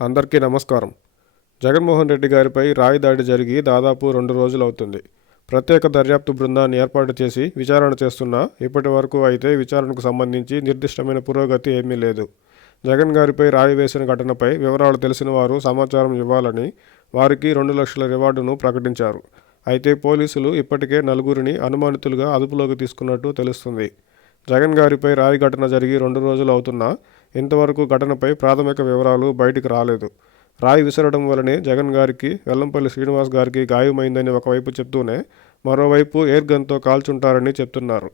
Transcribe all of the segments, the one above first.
అందరికీ నమస్కారం. జగన్మోహన్ రెడ్డి గారిపై రాయి దాడి జరిగి దాదాపు 2 రోజులవుతుంది. ప్రత్యేక దర్యాప్తు బృందాన్ని ఏర్పాటు చేసి విచారణ చేస్తున్నా ఇప్పటి వరకు అయితే విచారణకు సంబంధించి నిర్దిష్టమైన పురోగతి ఏమీ లేదు. జగన్ గారిపై రాయి వేసిన ఘటనపై వివరాలు తెలిసిన వారు సమాచారం ఇవ్వాలని వారికి 2 లక్షల రివార్డును ప్రకటించారు. అయితే పోలీసులు ఇప్పటికే 4గురిని అనుమానితులుగా అదుపులోకి తీసుకున్నట్టు తెలుస్తుంది. జగన్ గారిపై రాయి ఘటన జరిగి 2 రోజులు అవుతున్నా ఇంతవరకు ఘటనపై ప్రాథమిక వివరాలు బయటికి రాలేదు. రాయి విసరడం వలనే జగన్ గారికి, వెల్లంపల్లి శ్రీనివాస్ గారికి గాయమైందని ఒకవైపు చెప్తూనే మరోవైపు ఎయిర్ గన్తో కాల్చుంటారని చెప్తున్నారు.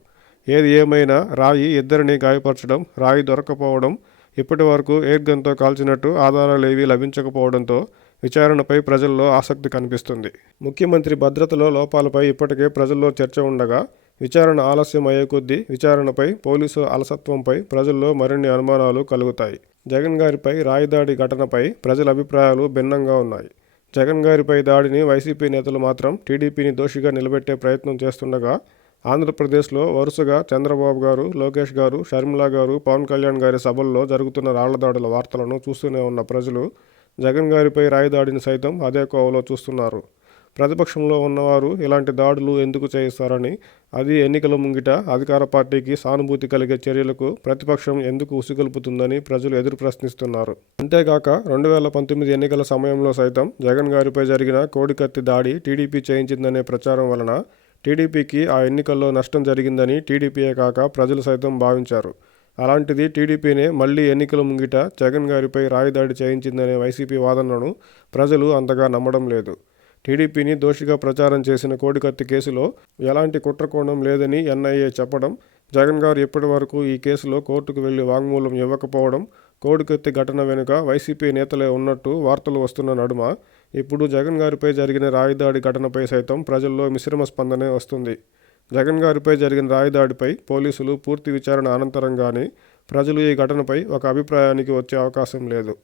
ఏది ఏమైనా రాయి ఇద్దరిని గాయపరచడం, రాయి దొరక్కపోవడం, ఇప్పటి వరకు ఎయిర్ గన్తో కాల్చినట్టు ఆధారాలేవీ లభించకపోవడంతో విచారణపై ప్రజల్లో ఆసక్తి కనిపిస్తుంది. ముఖ్యమంత్రి భద్రతలో లోపాలపై ఇప్పటికే ప్రజల్లో చర్చ ఉండగా విచారణ ఆలస్యం అయ్యే కొద్దీ విచారణపై పోలీసు అలసత్వంపై ప్రజల్లో మరిన్ని అనుమానాలు కలుగుతాయి. జగన్ గారిపై రాయి దాడి ఘటనపై ప్రజల అభిప్రాయాలు భిన్నంగా ఉన్నాయి. జగన్ గారిపై దాడిని వైసీపీ నేతలు మాత్రం టీడీపీని దోషిగా నిలబెట్టే ప్రయత్నం చేస్తుండగా ఆంధ్రప్రదేశ్లో వరుసగా చంద్రబాబు గారు, లోకేష్ గారు, షర్మిల గారు, పవన్ కళ్యాణ్ గారి సభల్లో జరుగుతున్న రాళ్ల దాడుల వార్తలను చూస్తూనే ఉన్న ప్రజలు జగన్ గారిపై రాయి దాడిని సైతం అదే కోవలో చూస్తున్నారు. ప్రతిపక్షంలో ఉన్నవారు ఇలాంటి దాడులు ఎందుకు చేయిస్తారని, అది ఎన్నికల ముంగిట అధికార పార్టీకి సానుభూతి కలిగే చర్యలకు ప్రతిపక్షం ఎందుకు ఉసిగొల్పుతుందని ప్రజలు ఎదురు ప్రశ్నిస్తున్నారు. అంతేగాక 2019 ఎన్నికల సమయంలో సైతం జగన్ గారిపై జరిగిన కోడికత్తి దాడి టీడీపీ చేయించిందనే ప్రచారం వలన టీడీపీకి ఆ ఎన్నికల్లో నష్టం జరిగిందని టీడీపీయే కాక ప్రజలు సైతం భావించారు. అలాంటిది టీడీపీనే మళ్లీ ఎన్నికల ముంగిట జగన్ గారిపై రాయి దాడి చేయించిందనే వైసీపీ వాదనను ప్రజలు అంతగా నమ్మడం లేదు. టీడీపీని దోషిగా ప్రచారం చేసిన కోడికత్తి కేసులో ఎలాంటి కుట్రకోణం లేదని ఎన్ఐఏ చెప్పడం, జగన్ గారు ఇప్పటి వరకు ఈ కేసులో కోర్టుకు వెళ్లి వాంగ్మూలం ఇవ్వకపోవడం, కోడికత్తి ఘటన వెనుక వైసీపీ నేతలే ఉన్నట్టు వార్తలు వస్తున్న నడుమ ఇప్పుడు జగన్ గారిపై జరిగిన రాయి దాడి ఘటనపై సైతం ప్రజల్లో మిశ్రమ స్పందనే వస్తుంది. జగన్ గారిపై జరిగిన రాయి దాడిపై పోలీసులు పూర్తి విచారణ అనంతరం గానీ ప్రజలు ఈ ఘటనపై ఒక అభిప్రాయానికి వచ్చే అవకాశం లేదు.